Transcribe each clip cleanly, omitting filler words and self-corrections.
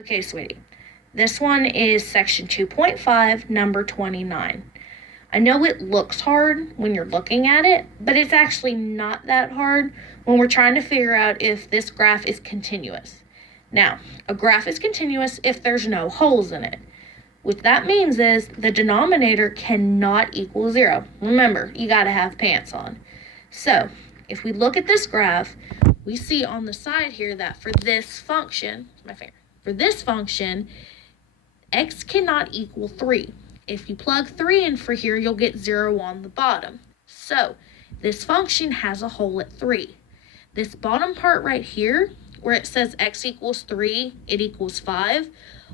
Okay, sweetie. This one is section 2.5, number 29. I know it looks hard when you're looking at it, but it's actually not that hard when we're trying to figure out if this graph is continuous. Now, a graph is continuous if there's no holes in it. What that means is the denominator cannot equal 0. Remember, you got to have pants on. So, if we look at this graph, we see on the side here that for this function, x cannot equal 3. If you plug 3 in for here, you'll get 0 on the bottom. So, this function has a hole at 3. This bottom part right here, where it says x equals 3, it equals 5,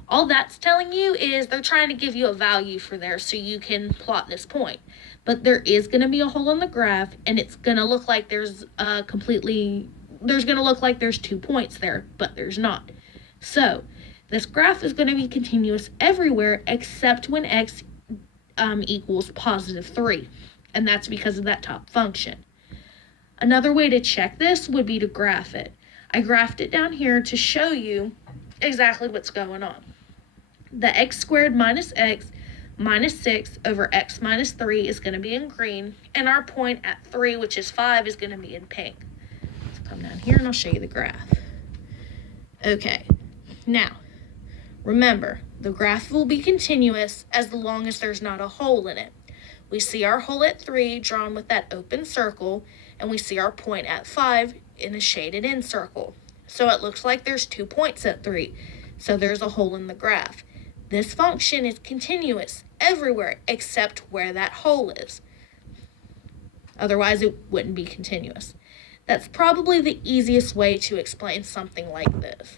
all that's telling you is they're trying to give you a value for there so you can plot this point. But there is going to be a hole in the graph, and it's going to look like there's there's 2 points there, but there's not. So, this graph is going to be continuous everywhere except when x equals positive 3, and that's because of that top function. Another way to check this would be to graph it. I graphed it down here to show you exactly what's going on. The x squared minus x minus 6 over x minus 3 is going to be in green, and our point at 3, which is 5, is going to be in pink. Let's come down here and I'll show you the graph. Okay, now, remember, the graph will be continuous as long as there's not a hole in it. We see our hole at 3 drawn with that open circle, and we see our point at 5 in a shaded in circle. So it looks like there's 2 points at 3, so there's a hole in the graph. This function is continuous everywhere except where that hole is. Otherwise, it wouldn't be continuous. That's probably the easiest way to explain something like this.